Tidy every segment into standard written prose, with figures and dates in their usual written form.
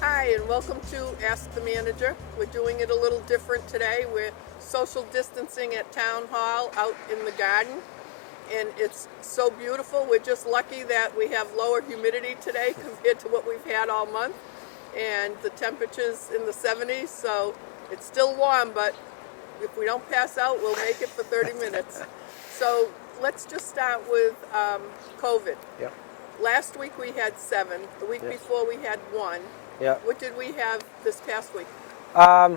Hi, and welcome to Ask the Manager. We're doing it a little different today. We're social distancing at Town Hall out in the garden, and it's so beautiful. We're just lucky that we have lower humidity today compared to what we've had all month, and the temperature's in the 70s, so it's still warm, but if we don't pass out, we'll make it for 30 minutes. So let's just start with COVID. Yep. Last week we had 7. The week Yes. before we had 1. Yep. What did we have this past week? I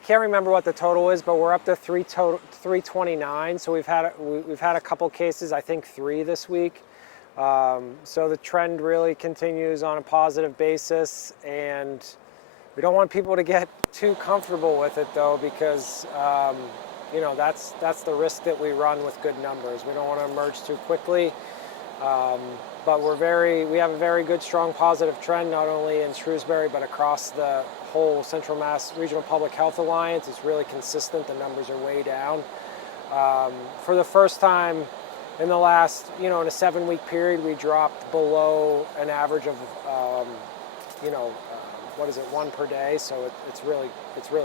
can't remember what the total is, but we're up to 329. So we've had a couple cases. I think 3 this week. So the trend really continues on a positive basis, and we don't want people to get too comfortable with it though, because that's the risk that we run with good numbers. We don't want to emerge too quickly. But we have a very good, strong, positive trend, not only in Shrewsbury, but across the whole Central Mass Regional Public Health Alliance. It's really consistent. The numbers are way down. For the first time in the last, in a 7-week period, we dropped below an average of, 1 per day. So it's really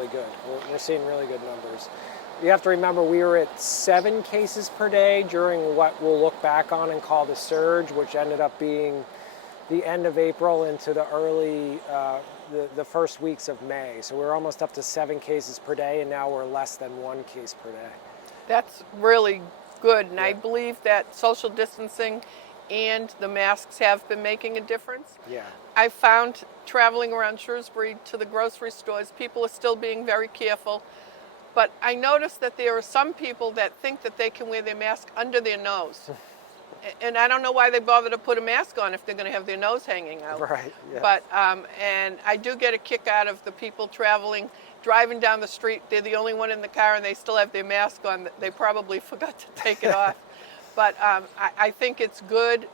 good. We're seeing really good numbers. You have to remember we were at 7 cases per day during what we'll look back on and call the surge, which ended up being the end of April into the early, the first weeks of May. So we're almost up to 7 cases per day, and now we're less than 1 case per day. That's really good, and Yeah. I believe that social distancing and the masks have been making a difference. Yeah. I found traveling around Shrewsbury to the grocery stores, people are still being very careful. But I noticed that there are some people that think that they can wear their mask under their nose. And I don't know why they bother to put a mask on if they're going to have their nose hanging out. Right. Yeah. But, and I do get a kick out of the people driving down the street. They're the only one in the car and they still have their mask on. They probably forgot to take it off. But I think it's good.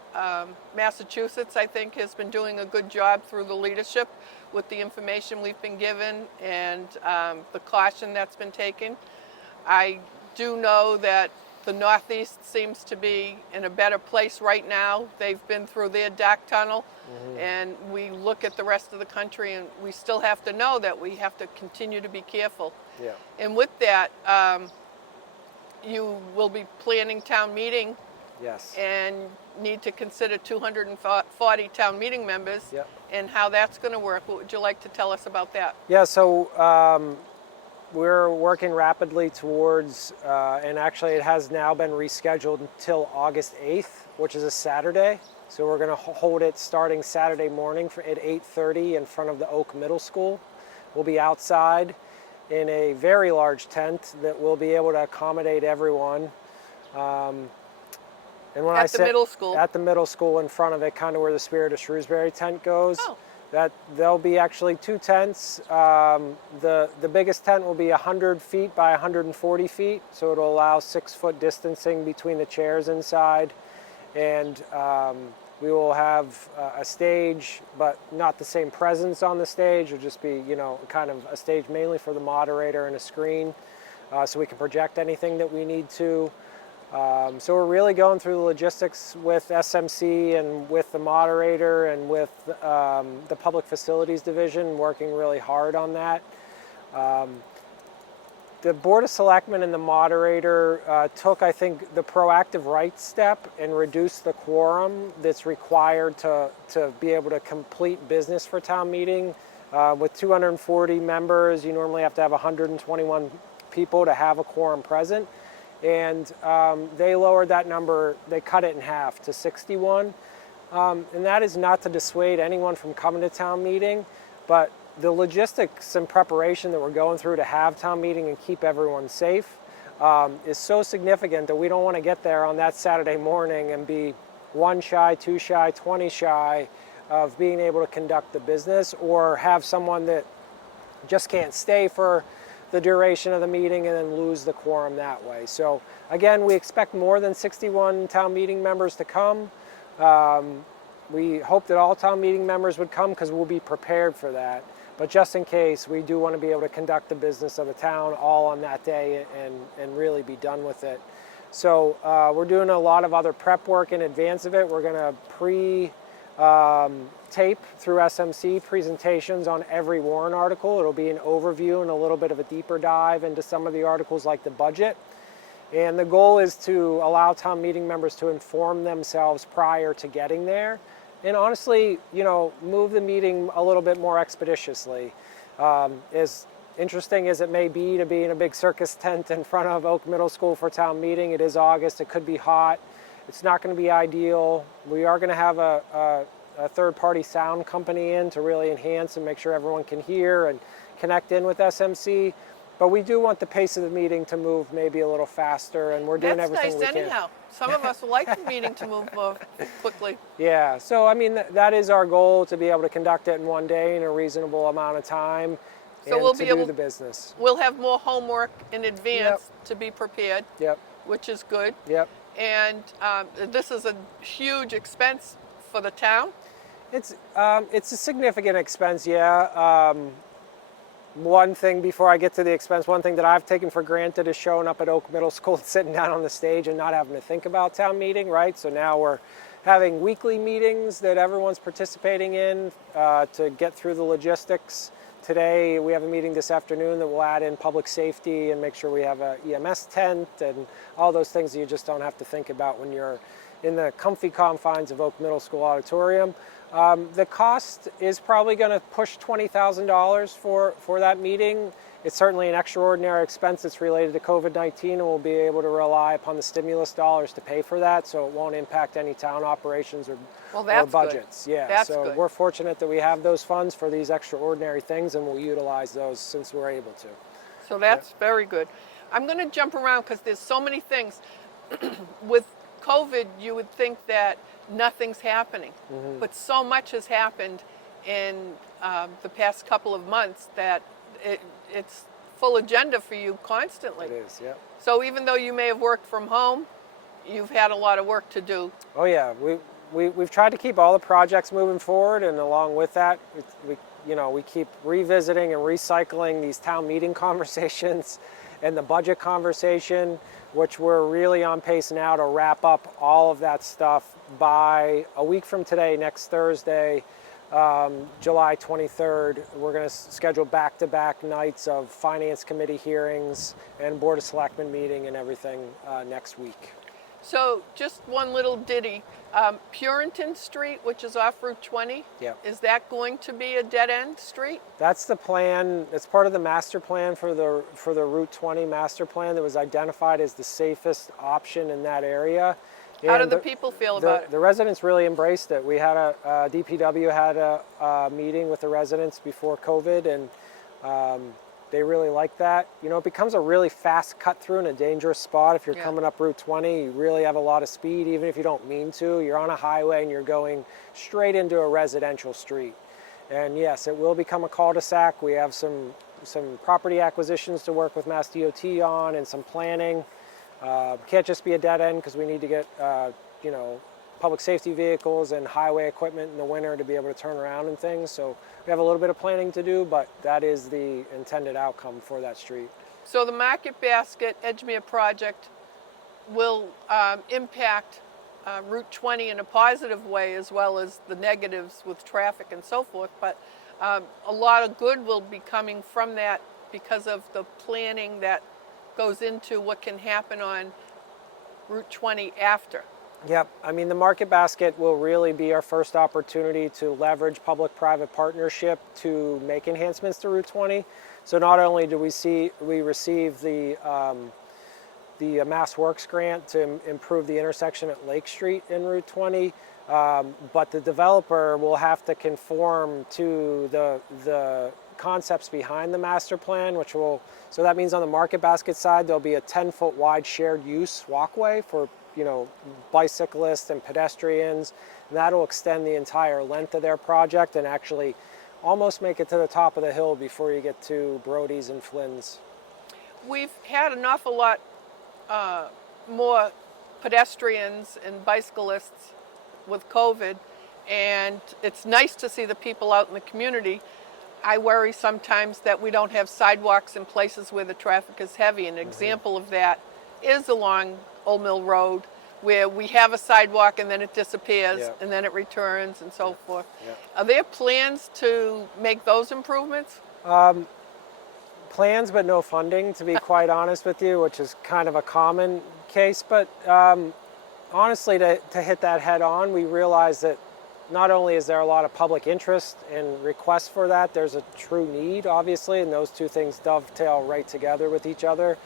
Massachusetts, I think, has been doing a good job through the leadership with the information we've been given and the caution that's been taken. I do know that the Northeast seems to be in a better place right now. They've been through their dark tunnel, and we look at the rest of the country and we still have to know that we have to continue to be careful. Yeah. And with that, you will be planning town meeting. Yes. And need to consider 240 town meeting members. Yep. And how that's going to work. What would you like to tell us about that? Yeah, so we're working rapidly towards, and actually it has now been rescheduled until August 8th, which is a Saturday. So we're going to hold it starting Saturday morning at 8:30 in front of the Oak Middle School. We'll be outside in a very large tent that will be able to accommodate everyone. And when At the middle school? At the middle school, in front of it, kind of where the Spirit of Shrewsbury tent goes. Oh. That there'll be actually 2 tents. The biggest tent will be 100 feet by 140 feet, so it'll allow 6-foot distancing between the chairs inside. And we will have a stage, but not the same presence on the stage. It'll just be, kind of a stage mainly for the moderator and a screen, so we can project anything that we need to. So we're really going through the logistics with SMC and with the moderator and with the Public Facilities Division, working really hard on that. The Board of Selectmen and the moderator took, I think, the proactive right step and reduced the quorum that's required to be able to complete business for town meeting. With 240 members, you normally have to have 121 people to have a quorum present. And they lowered that number, they cut it in half to 61. And that is not to dissuade anyone from coming to town meeting, but the logistics and preparation that we're going through to have town meeting and keep everyone safe is so significant that we don't want to get there on that Saturday morning and be 1 shy, 2 shy, 20 shy of being able to conduct the business, or have someone that just can't stay for the duration of the meeting and then lose the quorum that way. So again, we expect more than 61 town meeting members to come. We hope that all town meeting members would come because we'll be prepared for that. But just in case, we do want to be able to conduct the business of the town all on that day and really be done with it. So we're doing a lot of other prep work in advance of it. We're going to tape through SMC, presentations on every warrant article. It'll be an overview and a little bit of a deeper dive into some of the articles like the budget. And the goal is to allow town meeting members to inform themselves prior to getting there. And honestly, move the meeting a little bit more expeditiously. As interesting as it may be to be in a big circus tent in front of Oak Middle School for town meeting, it is August, it could be hot. It's not going to be ideal. We are going to have a third-party sound company in to really enhance and make sure everyone can hear and connect in with SMC. But we do want the pace of the meeting to move maybe a little faster, and we're doing everything we can. That's nice anyhow. Some of us would like the meeting to move more quickly. Yeah, so I mean, that is our goal, to be able to conduct it in one day in a reasonable amount of time, So and we'll to be do able, the business. We'll have more homework in advance to be prepared, Yep, which is good. yep. And this is a huge expense for the town. It's a significant expense, yeah. One thing before I get to the expense, one thing that I've taken for granted is showing up at Oak Middle School and sitting down on the stage and not having to think about town meeting, right? So now we're having weekly meetings that everyone's participating in to get through the logistics. Today we have a meeting this afternoon that will add in public safety and make sure we have a EMS tent and all those things that you just don't have to think about when you're in the comfy confines of Oak Middle School auditorium. The cost is probably going to push $20,000 for that meeting. It's certainly an extraordinary expense that's related to COVID-19, and we'll be able to rely upon the stimulus dollars to pay for that, so it won't impact any town operations or budgets. Good. Yeah, that's so good. We're fortunate that we have those funds for these extraordinary things, and we'll utilize those since we're able to. So that's very good. I'm going to jump around because there's so many things. With COVID, you would think that nothing's happening, but so much has happened in the past couple of months that it's full agenda for you constantly. It is, yeah. So even though you may have worked from home, you've had a lot of work to do. Oh yeah, we've tried to keep all the projects moving forward, and along with that, we keep revisiting and recycling these town meeting conversations and the budget conversation, which we're really on pace now to wrap up all of that stuff by a week from today, next Thursday, July 23rd. We're going to schedule back-to-back nights of Finance Committee hearings and Board of Selectmen meeting and everything next week. So just one little ditty. Puritan Street, which is off Route 20, is that going to be a dead-end street? That's the plan. It's part of the master plan for the Route 20 master plan that was identified as the safest option in that area. How do the people feel about it? The residents really embraced it. We had DPW had a meeting with the residents before COVID, and they really like that. It becomes a really fast cut through in a dangerous spot. If you're coming up Route 20, you really have a lot of speed, even if you don't mean to. You're on a highway and you're going straight into a residential street. And yes, it will become a cul-de-sac. We have some property acquisitions to work with Mass DOT on, and some planning. Can't just be a dead end, because we need to get public safety vehicles and highway equipment in the winter to be able to turn around and things. So we have a little bit of planning to do, but that is the intended outcome for that street. So the Market Basket Edgemere project will impact Route 20 in a positive way, as well as the negatives with traffic and so forth. But a lot of good will be coming from that because of the planning that goes into what can happen on Route 20 after. Yep, I mean, the Market Basket will really be our first opportunity to leverage public-private partnership to make enhancements to Route 20. So not only do we receive the Mass Works grant to improve the intersection at Lake Street in Route 20, but the developer will have to conform to the concepts behind the master plan, so that means on the Market Basket side, there'll be a 10-foot wide shared use walkway for bicyclists and pedestrians, and that'll extend the entire length of their project and actually almost make it to the top of the hill before you get to Brody's and Flynn's. We've had an awful lot more pedestrians and bicyclists with COVID, and it's nice to see the people out in the community. I worry sometimes that we don't have sidewalks in places where the traffic is heavy. An example of that is along Old Mill Road, where we have a sidewalk and then it disappears Yeah. and then it returns and so forth. Yeah. Are there plans to make those improvements? Plans but no funding, to be quite honest with you, which is kind of a common case. But honestly, to hit that head on, we realize that not only is there a lot of public interest and requests for that, there's a true need, obviously, and those two things dovetail right together with each other.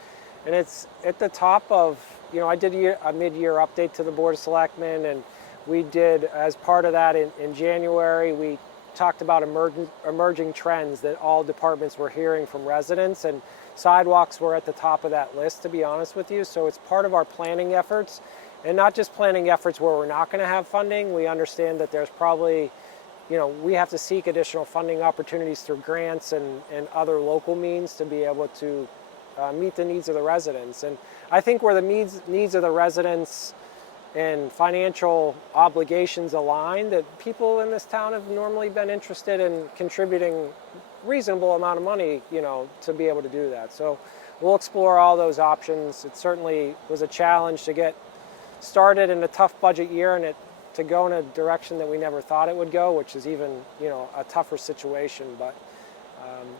And it's at the top of, I did a mid-year update to the Board of Selectmen, and we did, as part of that in January, we talked about emerging trends that all departments were hearing from residents, and sidewalks were at the top of that list, to be honest with you. So it's part of our planning efforts, and not just planning efforts where we're not going to have funding. We understand that there's probably, we have to seek additional funding opportunities through grants and other local means to be able to meet the needs of the residents. And I think where the needs of the residents and financial obligations align, that people in this town have normally been interested in contributing reasonable amount of money, to be able to do that. So we'll explore all those options. It certainly was a challenge to get started in a tough budget year and to go in a direction that we never thought it would go, which is even, a tougher situation. But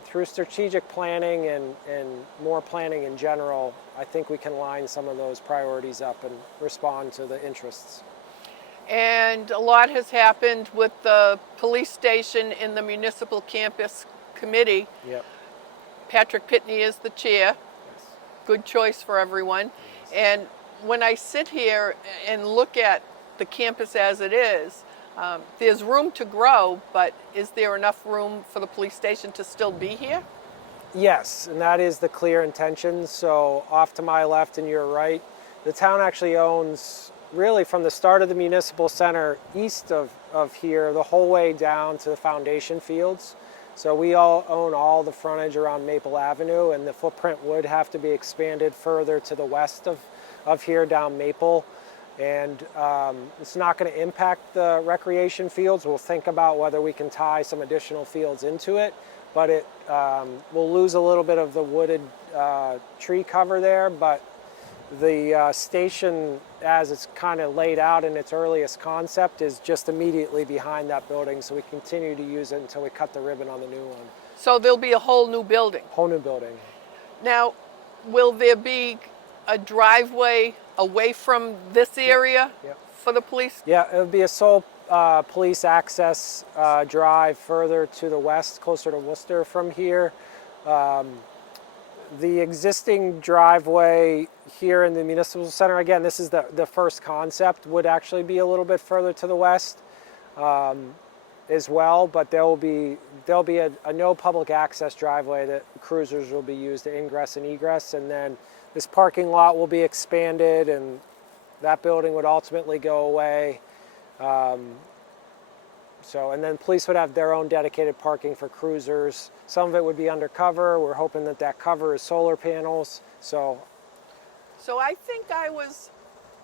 through strategic planning and more planning in general, I think we can line some of those priorities up and respond to the interests. And a lot has happened with the police station in the municipal campus committee. Yep. Patrick Pitney is the chair. Yes. Good choice for everyone. Yes. And when I sit here and look at the campus as it is, there's room to grow, but is there enough room for the police station to still be here? Yes, and that is the clear intention. So off to my left and your right, the town actually owns, really from the start of the municipal center east of here, the whole way down to the foundation fields. So we all own all the frontage around Maple Avenue, and the footprint would have to be expanded further to the west of here down Maple. And it's not going to impact the recreation fields. We'll think about whether we can tie some additional fields into it, but it will lose a little bit of the wooded tree cover there. But the station, as it's kind of laid out in its earliest concept, is just immediately behind that building, so we continue to use it until we cut the ribbon on the new one. So there'll be a whole new building. Whole new building. Now, will there be a driveway away from this area Yep. for the police? Yeah, it would be a sole police access drive further to the west, closer to Worcester from here. The existing driveway here in the municipal center, again, this is the first concept, would actually be a little bit further to the west as well, but there'll be a no public access driveway that cruisers will be used to ingress and egress, and then this parking lot will be expanded, and that building would ultimately go away. And then police would have their own dedicated parking for cruisers. Some of it would be undercover. We're hoping that cover is solar panels. So I think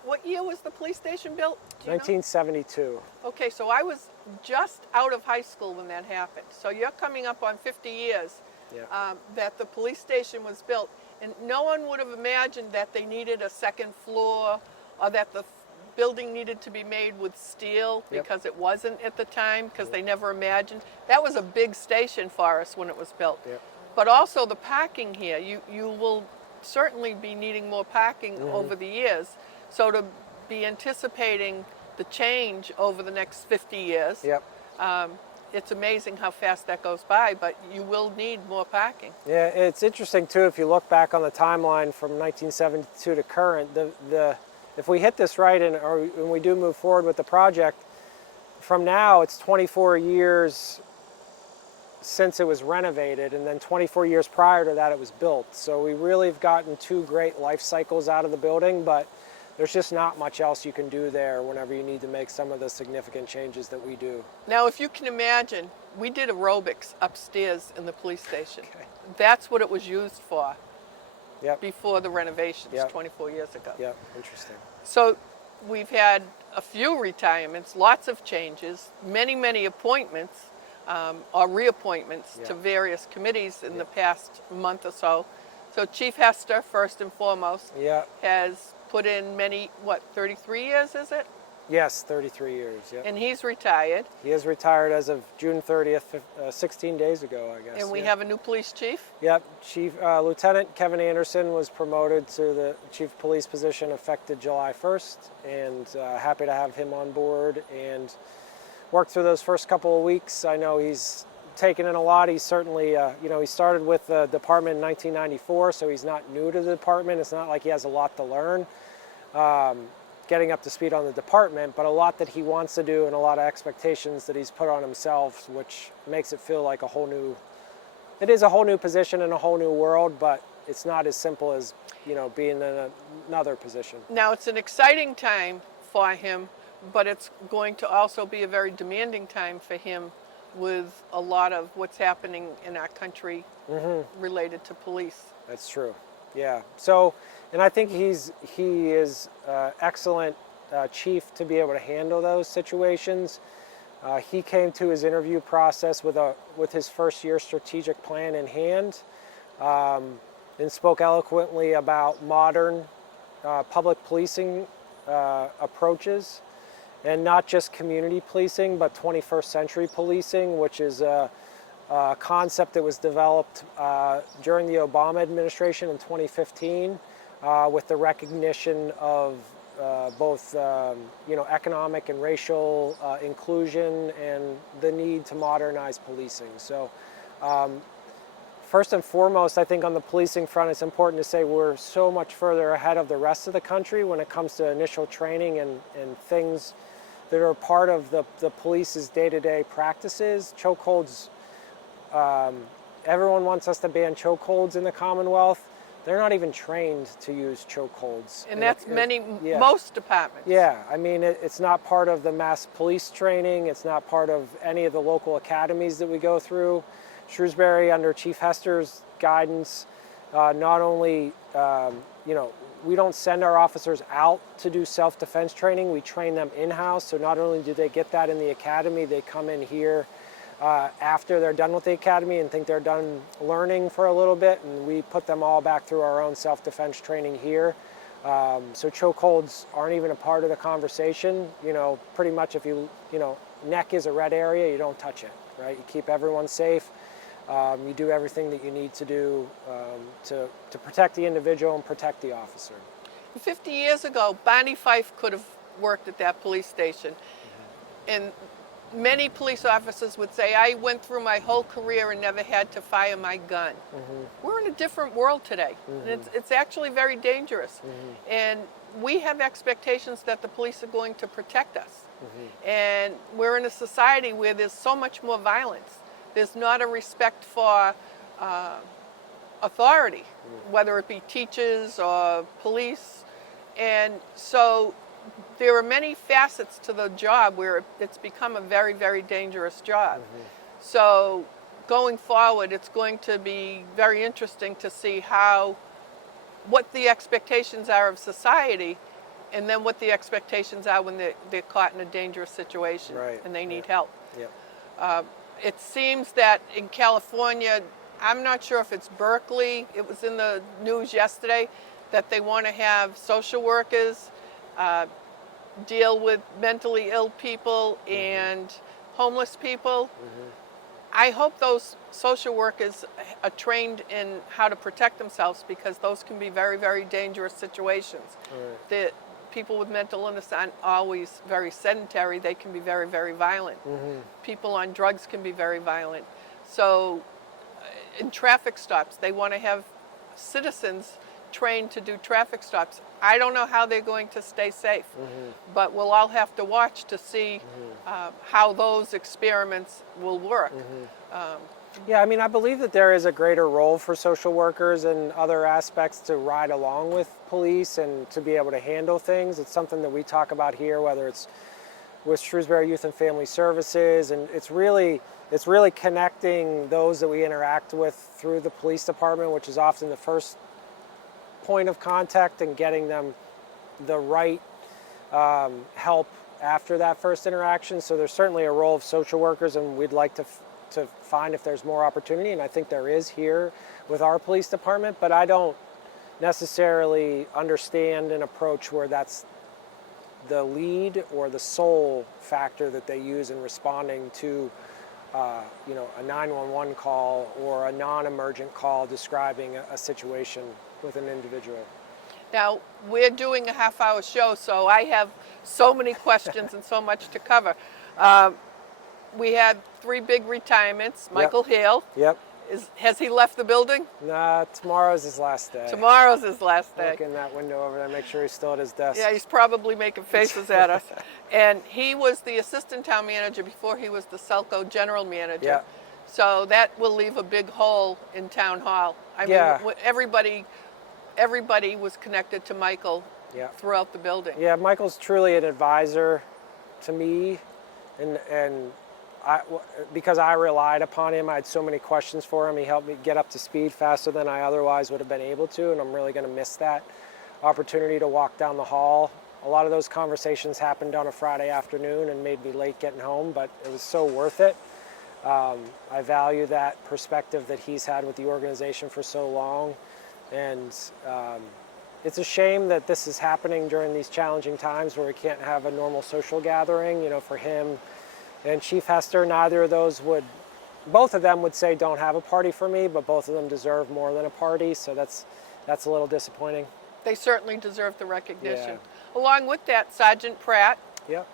what year was the police station built? Do you know? 1972. Okay, so I was just out of high school when that happened. So you're coming up on 50 years Yeah. that the police station was built. And no one would have imagined that they needed a second floor or that the building needed to be made with steel, Yep. because it wasn't at the time, because they never imagined. That was a big station for us when it was built. Yep. But also the parking here. You will certainly be needing more parking Mm-hmm. over the years. So to be anticipating the change over the next 50 years, Yep. it's amazing how fast that goes by, but you will need more parking. Yeah, it's interesting too, if you look back on the timeline from 1972 to current, if we hit this right and we do move forward with the project, from now it's 24 years since it was renovated, and then 24 years prior to that it was built. So we really have gotten two great life cycles out of the building, but there's just not much else you can do there whenever you need to make some of the significant changes that we do. Now, if you can imagine, we did aerobics upstairs in the police station. Okay. That's what it was used for Yep. before the renovations Yep. 24 years ago. Yep. Interesting. So we've had a few retirements, lots of changes, many appointments or reappointments Yeah. to various committees in the past month or so. So Chief Hester, first and foremost, Yeah. has put in 33 years, is it? Yes, 33 years, yeah. And he's retired. He is retired as of June 30th, 16 days ago, I guess. And we yeah. have a new police chief. Yep, Lieutenant Kevin Anderson was promoted to the chief of police position effective July 1st, and happy to have him on board and work through those first couple of weeks. I know he's taken in a lot. He's certainly, he started with the department in 1994, so he's not new to the department. It's not like he has a lot to learn. Getting up to speed on the department, but a lot that he wants to do and a lot of expectations that he's put on himself, which makes it feel like it is a whole new position in a whole new world, but it's not as simple as, being in another position. Now, it's an exciting time for him, but it's going to also be a very demanding time for him with a lot of what's happening in our country related to police. That's true. Yeah. So, and I think he is excellent chief to be able to handle those situations. He came to his interview process with his first year strategic plan in hand, and spoke eloquently about modern public policing approaches, and not just community policing, but 21st century policing, which is a concept that was developed during the Obama administration in 2015 with the recognition of both economic and racial inclusion and the need to modernize policing. So first and foremost, I think on the policing front, it's important to say we're so much further ahead of the rest of the country when it comes to initial training and things that are part of the police's day-to-day practices. Chokeholds, everyone wants us to ban chokeholds in the Commonwealth. They're not even trained to use chokeholds. And that's most departments. Yeah, I mean, it's not part of the mass police training. It's not part of any of the local academies that we go through. Shrewsbury, under Chief Hester's guidance, not only, we don't send our officers out to do self-defense training. We train them in-house. So not only do they get that in the academy, they come in here after they're done with the academy and think they're done learning for a little bit, and we put them all back through our own self-defense training here. So chokeholds aren't even a part of the conversation. Pretty much if neck is a red area, you don't touch it, right? You keep everyone safe. You do everything that you need to do to protect the individual and protect the officer. 50 years ago, Bonnie Fife could have worked at that police station. And many police officers would say, I went through my whole career and never had to fire my gun. We're in a different world today. And it's actually very dangerous. And we have expectations that the police are going to protect us. And we're in a society where there's so much more violence. There's not a respect for authority, whether it be teachers or police. And so there are many facets to the job where it's become a very, very dangerous job. So going forward, it's going to be very interesting to see what the expectations are of society, and then what the expectations are when they're caught in a dangerous situation and they need help. It seems that in California, I'm not sure if it's Berkeley, it was in the news yesterday, that they want to have social workers deal with mentally ill people and homeless people. I hope those social workers are trained in how to protect themselves, because those can be very, very dangerous situations. The people with mental illness aren't always very sedentary. They can be very, very violent. People on drugs can be very violent. So in traffic stops, they want to have citizens trained to do traffic stops. I don't know how they're going to stay safe, but we'll all have to watch to see how those experiments will work. Yeah, I mean, I believe that there is a greater role for social workers and other aspects to ride along with police and to be able to handle things. It's something that we talk about here, whether it's with Shrewsbury Youth and Family Services, and it's really connecting those that we interact with through the police department, which is often the first point of contact, and getting them the right help after that first interaction. So there's certainly a role of social workers, and we'd like to find if there's more opportunity, and I think there is here with our police department, but I don't necessarily understand and approach where that's the lead or the sole factor that they use in responding to a 911 call or a non-emergent call describing a situation with an individual. Now, we're doing a half-hour show, so I have so many questions and so much to cover. We had 3 big retirements. Michael Hale. Yep. Has he left the building? Nah, tomorrow's his last day. Tomorrow's his last day. Look in that window over there, make sure he's still at his desk. Yeah, he's probably making faces at us. And he was the assistant town manager before he was the Selco general manager. Yeah. So that will leave a big hole in town hall. I Yeah. mean, everybody was connected to Michael Yeah. throughout the building. Yeah, Michael's truly an advisor to me, and because I relied upon him, I had so many questions for him. He helped me get up to speed faster than I otherwise would have been able to, and I'm really going to miss that opportunity to walk down the hall. A lot of those conversations happened on a Friday afternoon and made me late getting home, but it was so worth it. I value that perspective that he's had with the organization for so long, and it's a shame that this is happening during these challenging times where we can't have a normal social gathering. For him and Chief Hester, both of them would say don't have a party for me, but both of them deserve more than a party, so that's a little disappointing. They certainly deserve the recognition. Yeah. Along with that, Sergeant Pratt Yep,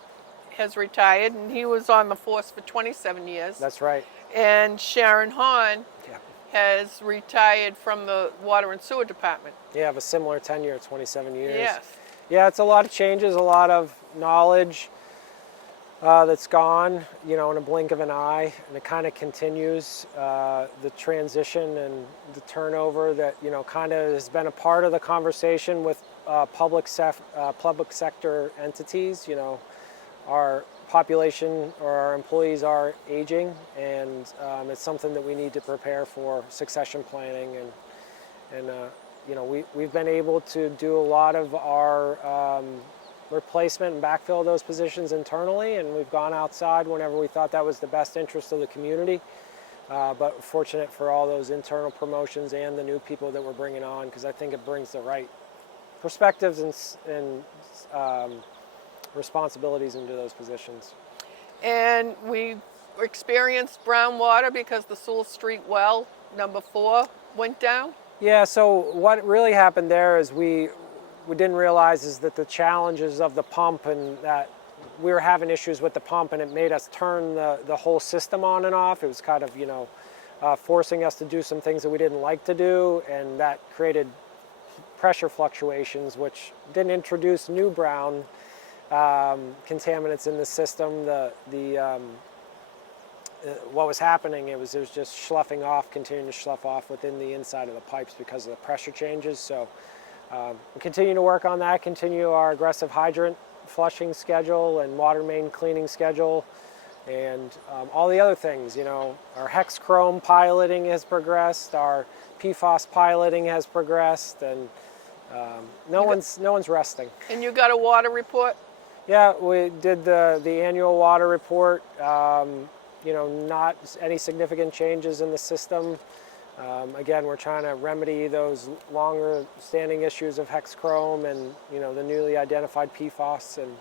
has retired, and he was on the force for 27 years. that's right. And Sharon Hahn Yep. has retired from the Water and Sewer Department. Yeah, I have a similar tenure, 27 years. Yes. Yeah, it's a lot of changes, a lot of knowledge that's gone, in a blink of an eye, and it kind of continues the transition and the turnover that, kind of has been a part of the conversation with public sector entities. Our population or our employees are aging, and it's something that we need to prepare for succession planning, and we've been able to do a lot of our replacement and backfill those positions internally, and we've gone outside whenever we thought that was the best interest of the community. But fortunate for all those internal promotions and the new people that we're bringing on, because I think it brings the right perspectives and responsibilities into those positions. And we experienced brown water because the Sewell Street well, number 4, went down. Yeah, so what really happened there is we didn't realize is that the challenges of the pump, and that we were having issues with the pump, and it made us turn the whole system on and off. It was kind of, forcing us to do some things that we didn't like to do, and that created pressure fluctuations, which didn't introduce new brown contaminants in the system. What was happening, it was just sloughing off, continuing to slough off within the inside of the pipes because of the pressure changes. So we continue to work on that, continue our aggressive hydrant flushing schedule and water main cleaning schedule, and all the other things. Our hex chrome piloting has progressed, our PFAS piloting has progressed, and no one's resting. And you got a water report? Yeah, we did the annual water report. Not any significant changes in the system. Again, we're trying to remedy those longer standing issues of hex chrome and the newly identified PFAS and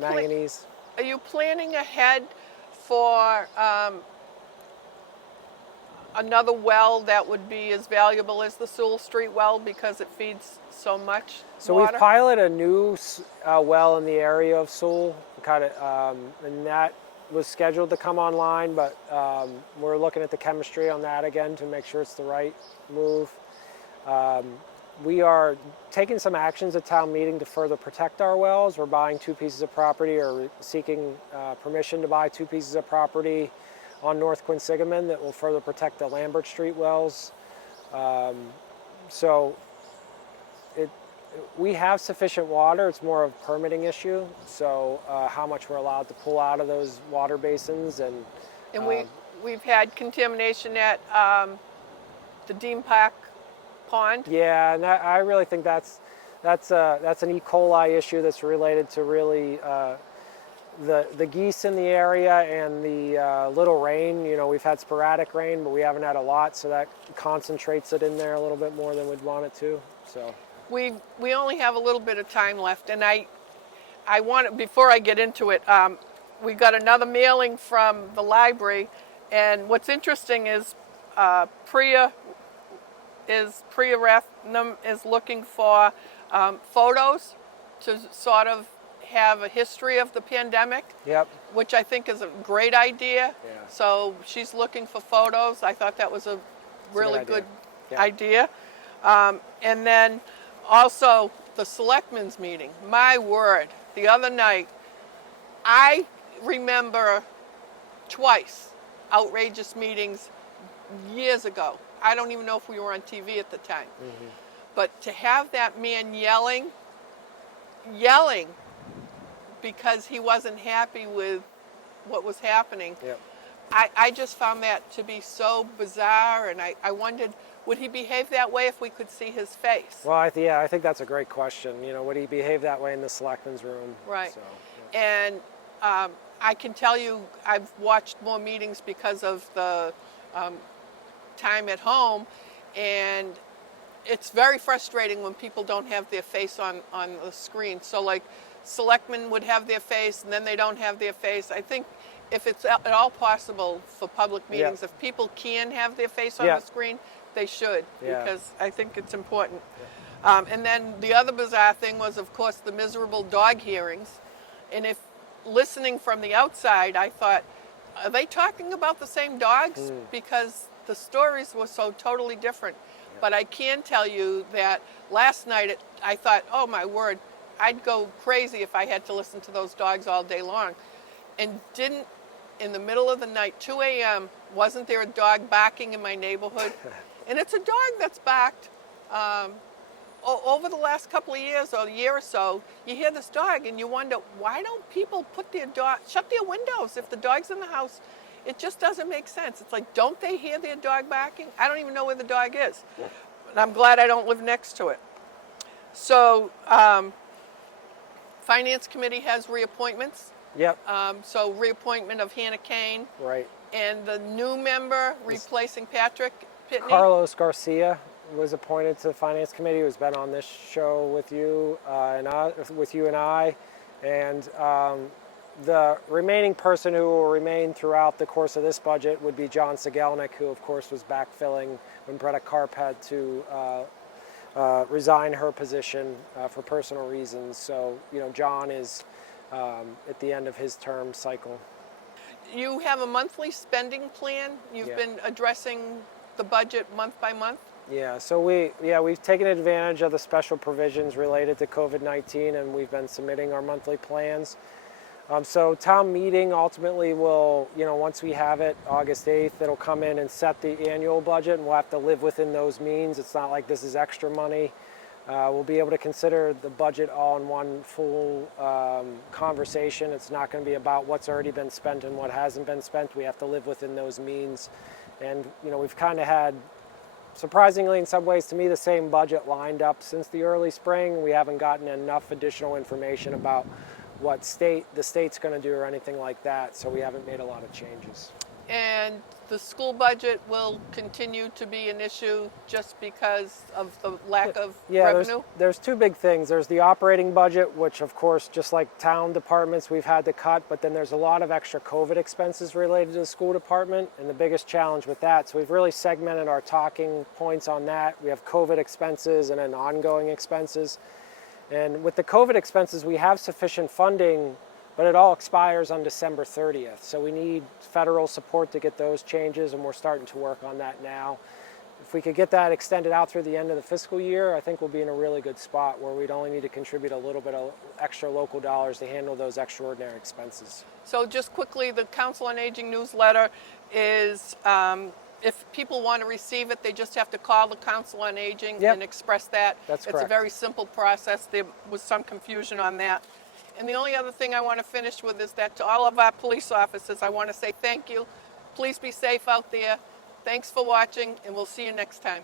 manganese. Are you planning ahead for another well that would be as valuable as the Sewell Street well because it feeds so much So water? we've piloted a new well in the area of Sewell, and that was scheduled to come online, but we're looking at the chemistry on that again to make sure it's the right move. We are taking some actions at town meeting to further protect our wells. We're buying 2 pieces of property, or seeking permission to buy 2 pieces of property on North Quinsigamon that will further protect the Lambert Street wells. So we have sufficient water. It's more of a permitting issue. So how much we're allowed to pull out of those water basins, and we've had contamination at the Dean Park pond. Yeah, and I really think that's an E. coli issue that's related to really the geese in the area and the little rain, we've had sporadic rain, but we haven't had a lot, so that concentrates it in there a little bit more than we'd want it to. So we only have a little bit of time left, and I want, before I get into it, we got another mailing from the library, and what's interesting is Priya Rathnam is looking for photos to sort of have a history of the pandemic. Yep. Which I think is a great idea. Yeah. So she's looking for photos. I thought that was a really good idea. And then also the selectmen's meeting. My word, the other night, I remember twice outrageous meetings years ago. I don't even know if we were on TV at the time. Mm-hmm. But to have that man yelling because he wasn't happy with what was happening, yep. I just found that to be so bizarre, and I wondered, would he behave that way if we could see his face? Well, I think that's a great question. Would he behave that way in the selectmen's room? Right. So, yeah. And I can tell you, I've watched more meetings because of the time at home, and it's very frustrating when people don't have their face on the screen. So like selectmen would have their face and then they don't have their face. I think if it's at all possible for public meetings, if people can have their face on the screen, they should, because I think it's important. Yeah. And then the other bizarre thing was, of course, the miserable dog hearings. And if listening from the outside, I thought, are they talking about the same dogs? Because the stories were so totally different. But I can tell you that last night I thought, oh my word, I'd go crazy if I had to listen to those dogs all day long. And didn't, in the middle of the night, 2 a.m., wasn't there a dog barking in my neighborhood? And it's a dog that's barked over the last couple of years, or a year or so. You hear this dog and you wonder, why don't people shut their windows if the dog's in the house? It just doesn't make sense. It's like, don't they hear their dog barking? I don't even know where the dog is. And I'm glad I don't live next to it. So, Finance Committee has reappointments. Yep. So reappointment of Hannah Kane. Right. And the new member replacing Patrick Pitney. Carlos Garcia was appointed to the Finance Committee, who's been on this show with you and I. And the remaining person who will remain throughout the course of this budget would be John Segelnik, who of course was backfilling when Bretta Karp had to resign her position for personal reasons. So, John is at the end of his term cycle. You have a monthly spending plan. You've been addressing the budget month by month. Yeah, so we've taken advantage of the special provisions related to COVID-19, and we've been submitting our monthly plans. So town meeting ultimately will, once we have it, August 8th, it'll come in and set the annual budget, and we'll have to live within those means. It's not like this is extra money. We'll be able to consider the budget all in one full conversation. It's not going to be about what's already been spent and what hasn't been spent. We have to live within those means. And, we've kind of had, surprisingly in some ways to me, the same budget lined up since the early spring. We haven't gotten enough additional information about what the state's going to do or anything like that, so we haven't made a lot of changes. And the school budget will continue to be an issue just because of the lack of revenue? There's two big things. There's the operating budget, which of course, just like town departments, we've had to cut, but then there's a lot of extra COVID expenses related to the school department, and the biggest challenge with that, so we've really segmented our talking points on that. We have COVID expenses and then ongoing expenses. And with the COVID expenses, we have sufficient funding, but it all expires on December 30th. So we need federal support to get those changes, and we're starting to work on that now. If we could get that extended out through the end of the fiscal year, I think we'll be in a really good spot where we'd only need to contribute a little bit of extra local dollars to handle those extraordinary expenses. So just quickly, the Council on Aging newsletter is, if people want to receive it, they just have to call the Council on Aging and express that. That's correct. It's a very simple process. There was some confusion on that. And the only other thing I want to finish with is that to all of our police officers, I want to say thank you. Please be safe out there. Thanks for watching, and we'll see you next time.